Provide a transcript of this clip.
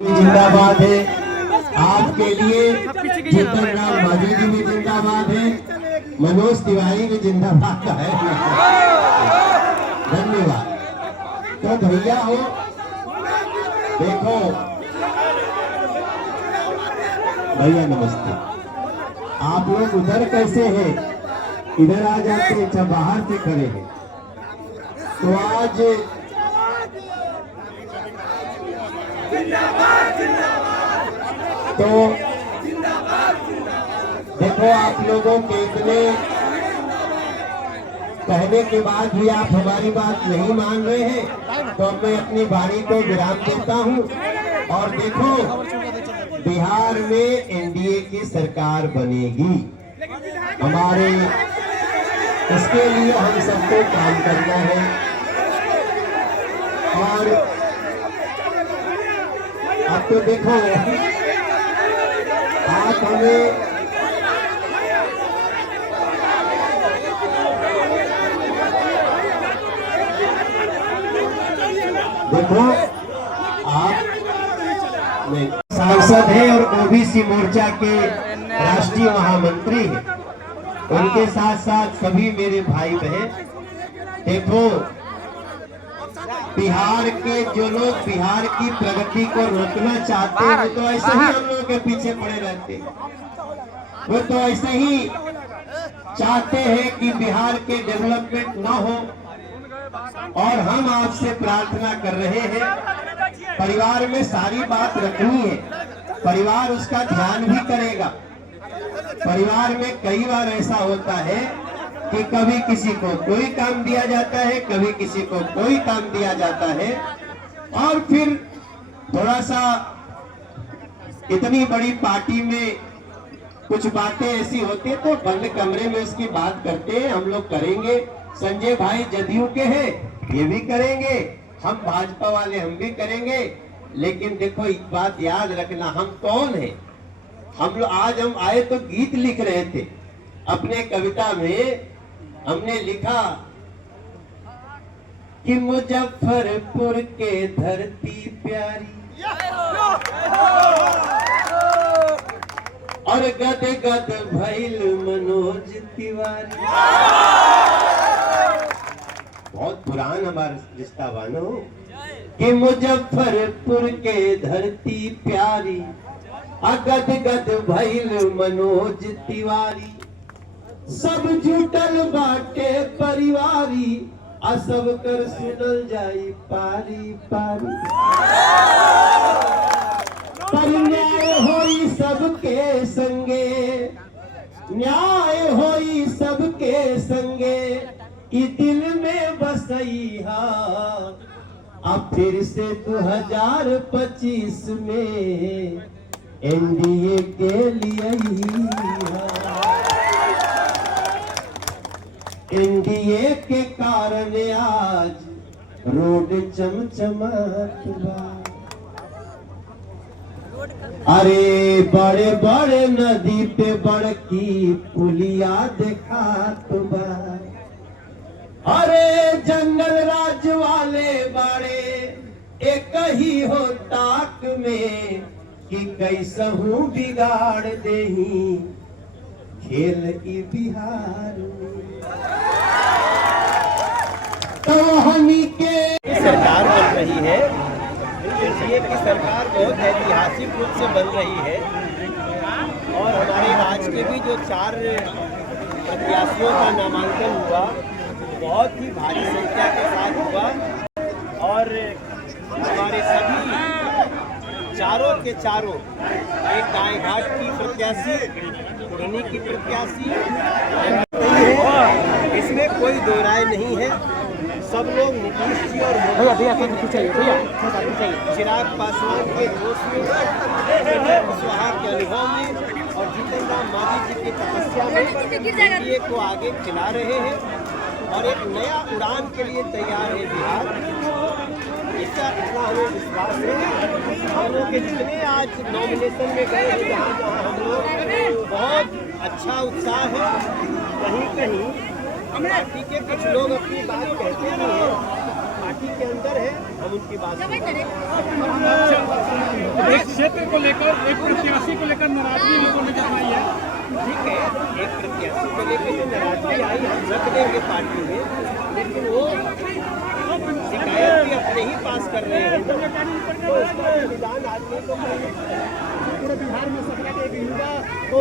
जिंदाबाद है। आपके लिए जीतन राम मांझी जी भी जिंदाबाद है। मनोज तिवारी भी जिंदाबाद है। धन्यवाद। तो भैया हो, देखो भैया नमस्ते। आप लोग उधर कैसे हैं? इधर आ जाते, अच्छा बाहर से खड़े हैं। तो आज तो देखो आप लोगों के इतने कहने के बाद भी आप हमारी बात नहीं मान रहे हैं, तो मैं अपनी वाणी को विराम देता हूं। और देखो बिहार में एनडीए की सरकार बनेगी। हमारे इसके लिए हम सबको काम करना है। और अब तो देखो आप हमें देखो आप सांसद हैं और ओबीसी मोर्चा के राष्ट्रीय महामंत्री हैं। उनके साथ साथ सभी मेरे भाई बहन, देखो बिहार के जो लोग बिहार की प्रगति को रोकना चाहते हैं, वो तो ऐसे ही हम लोगों के पीछे पड़े रहते हैं। वो तो ऐसे ही चाहते हैं कि बिहार के डेवलपमेंट ना हो। और हम आपसे प्रार्थना कर रहे हैं, परिवार में सारी बात रखनी है, परिवार उसका ध्यान भी करेगा। परिवार में कई बार ऐसा होता है कि कभी किसी को कोई काम दिया जाता है, कभी किसी को कोई काम दिया जाता है, और फिर थोड़ा सा इतनी बड़ी पार्टी में कुछ बातें ऐसी होती है तो बंद कमरे में उसकी बात करते हैं। हम लोग करेंगे, संजय भाई जदयू के हैं, ये भी करेंगे, हम भाजपा वाले हम भी करेंगे। लेकिन देखो एक बात याद रखना, हम कौन है? हम लोग आज हम आए तो गीत लिख रहे थे। अपने कविता में हमने लिखा कि मुजफ्फरपुर के धरती प्यारी और गद गद भइल मनोज तिवारी। बहुत पुरान हमारा रिश्ता बानो कि मुजफ्फरपुर के धरती प्यारी गद गद भइल मनोज तिवारी। सब जुटल बाटे परिवारी सब कर सुनल जाई पारी पारी। पर न्याय होई सबके संगे, न्याय होई सबके संगे, कि दिल में बसैहा अब फिर से 2025 में एनडीए के लिए एनडीए के कारण आज रोड चमचमात बा। अरे बड़े बड़े नदी पे बड़की पुलिया देखात बा। अरे जंगल राज वाले बड़े एक ही हो ताक में कि कैसहू बिगाड़ देही खेल की बिहार में। तो हमी के सरकार बन रही है, एनडीए की सरकार बहुत ऐतिहासिक रूप से बन रही है। और हमारे राज्य के भी जो 4 प्रत्याशियों का नामांकन हुआ, बहुत ही भारी संख्या के साथ हुआ। और हमारे सभी चारों के चारों, एक गायघाट की प्रत्याशी, पुरानी की प्रत्याशी, इसमें कोई दो राय नहीं है। सब लोग नीतीश जी और चिराग पासवान के जोश में, कुशवाहा के अनुभव में और जीतन राम मांझी जी की तपस्या में एनडीए को आगे खिला रहे हैं। और एक नया उड़ान के लिए तैयार है बिहार। इसका इतना हमें विश्वास है। हम लोग के जितने आज नॉमिनेशन में गए हैं, जहाँ जहाँ हम लोग, बहुत अच्छा उत्साह है। कहीं कहीं पार्टी के कुछ लोग अपनी बात कहते भी हैं, पार्टी के अंदर है, हम उनकी बात एक क्षेत्र को लेकर, एक प्रत्याशी को लेकर नाराजगी लोगों ने जताई है। ठीक है, एक प्रत्याशी को लेकर जो नाराजगी आई हम रख देंगे पार्टी में, लेकिन वो शिकायत भी अपने ही पास कर रहे हैं, तो उसका निदान आदमी को पूरे बिहार में 17 के एक युवा को